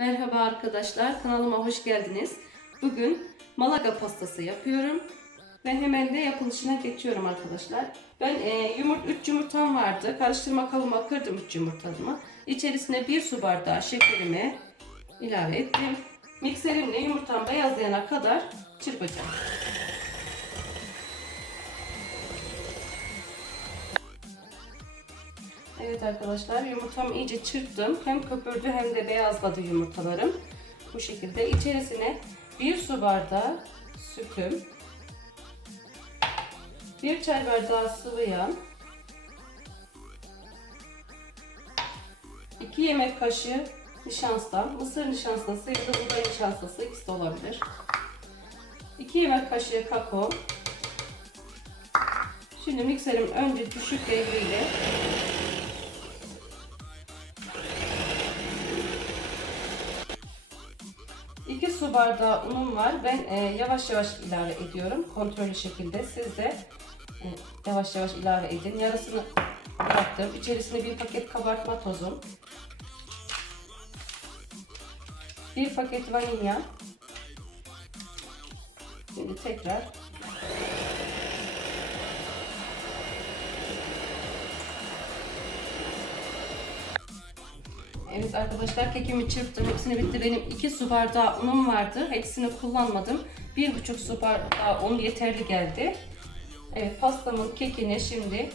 Merhaba arkadaşlar, kanalıma hoş geldiniz. Bugün Malaga pastası yapıyorum ve hemen de yapılışına geçiyorum arkadaşlar. Ben e, yumurt 3 yumurtam vardı. Karıştırma kabıma kırdım 3 yumurtamı. İçerisine 1 su bardağı şekerimi ilave ettim. Mikserimle yumurtam beyazlayana kadar çırpacağım. Evet arkadaşlar yumurtamı iyice çırptım. Hem köpürdü hem de beyazladı yumurtalarım. Bu şekilde içerisine bir su bardağı sütüm, bir çay bardağı sıvı yağ, 2 yemek kaşığı nişasta, mısır nişastası ya da buğday nişastası ikisi de olabilir. 2 yemek kaşığı kakao. Şimdi mikserim önce düşük devriyle 2 su bardağı unum var. Ben e, yavaş yavaş ilave ediyorum. Kontrollü şekilde. Siz de e, yavaş yavaş ilave edin. Yarısını bıraktım. İçerisine bir paket kabartma tozum. Bir paket vanilya. Şimdi tekrar Evet arkadaşlar kekimi çırptım. Hepsini bitti. Benim 2 su bardağı unum vardı. Hepsini kullanmadım. 1,5 su bardağı un yeterli geldi. Evet pastamın kekini şimdi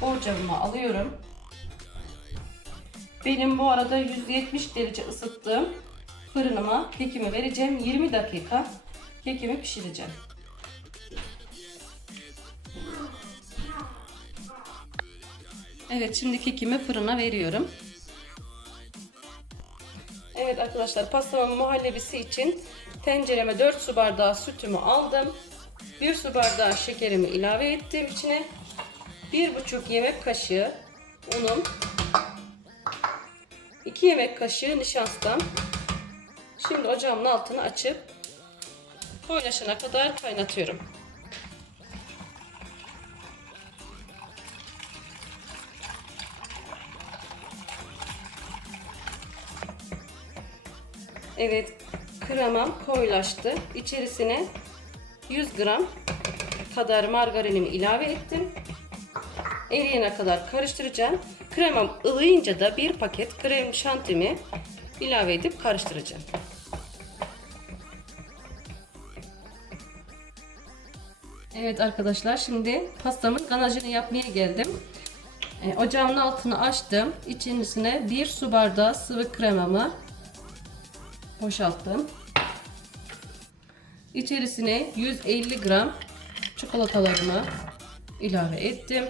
borcamıma alıyorum. Benim bu arada 170 derece ısıttığım fırınıma kekimi vereceğim. 20 dakika kekimi pişireceğim. Evet şimdi kekimi fırına veriyorum. Evet arkadaşlar pastamın muhallebisi için tencereme 4 su bardağı sütümü aldım. 1 su bardağı şekerimi ilave ettim içine. 1,5 yemek kaşığı unum. 2 yemek kaşığı nişastam. Şimdi ocağımın altını açıp koyulaşana kadar kaynatıyorum. Evet kremam koyulaştı. İçerisine 100 gram kadar margarinimi ilave ettim. Eriyene kadar karıştıracağım. Kremam ılıyınca da bir paket krem şantimi ilave edip karıştıracağım. Evet arkadaşlar şimdi pastamın ganajını yapmaya geldim. E, ocağımın altını açtım. İçerisine bir su bardağı sıvı kremamı boşalttım. İçerisine 150 gram çikolatalarımı ilave ettim.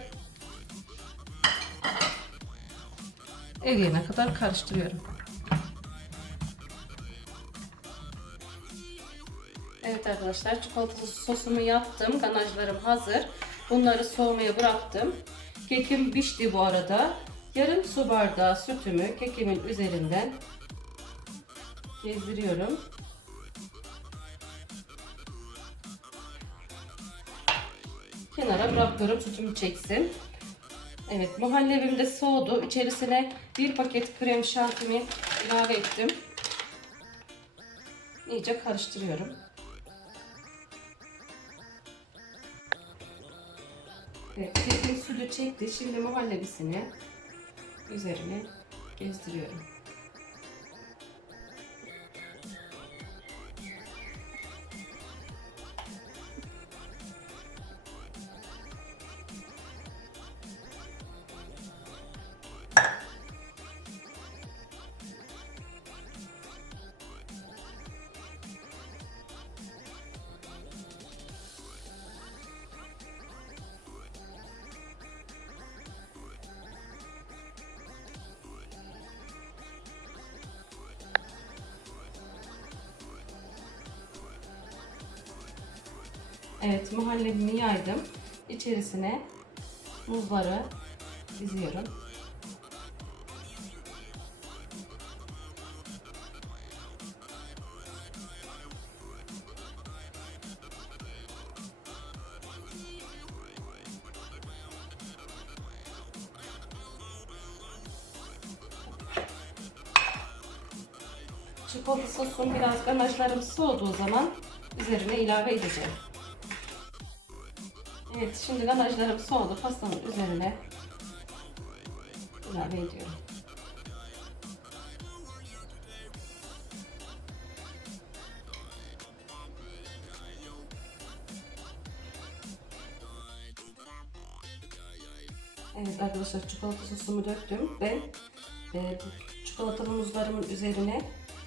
Eriyene kadar karıştırıyorum. Evet arkadaşlar çikolatalı sosumu yaptım. Ganajlarım hazır. Bunları soğumaya bıraktım. Kekim pişti bu arada. Yarım su bardağı sütümü kekimin üzerinden gezdiriyorum. Kenara bırakıyorum sütümü çeksin. Evet muhallebim de soğudu. İçerisine bir paket krem şantimi ilave ettim. İyice karıştırıyorum. Evet, kekim sütü çekti. Şimdi muhallebisini üzerine gezdiriyorum. Evet muhallebimi yaydım. İçerisine muzları diziyorum. çikolata sosum biraz ganajlarım soğuduğu zaman üzerine ilave edeceğim. Evet şimdi ganajlarım soğudu. Pastanın üzerine ilave ediyorum. Evet arkadaşlar çikolata sosumu döktüm. Ben e, çikolatalı muzlarımın üzerine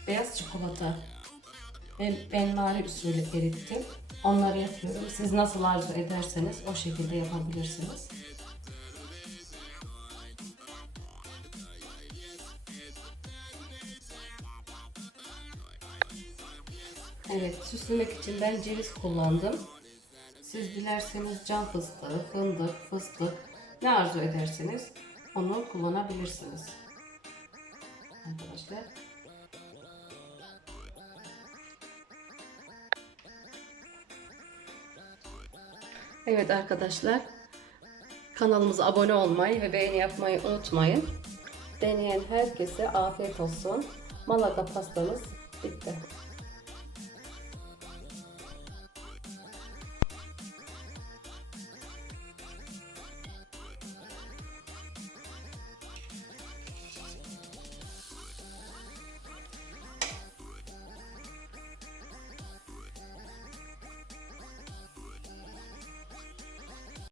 beyaz çikolata ben, ben nane usulü erittim. Onları yapıyorum. Siz nasıl arzu ederseniz o şekilde yapabilirsiniz. Evet süslemek için ben ceviz kullandım. Siz dilerseniz cam fıstığı, fındık, fıstık ne arzu ederseniz onu kullanabilirsiniz. Arkadaşlar. Evet arkadaşlar. Kanalımıza abone olmayı ve beğeni yapmayı unutmayın. Deneyen herkese afiyet olsun. Malaga pastamız bitti.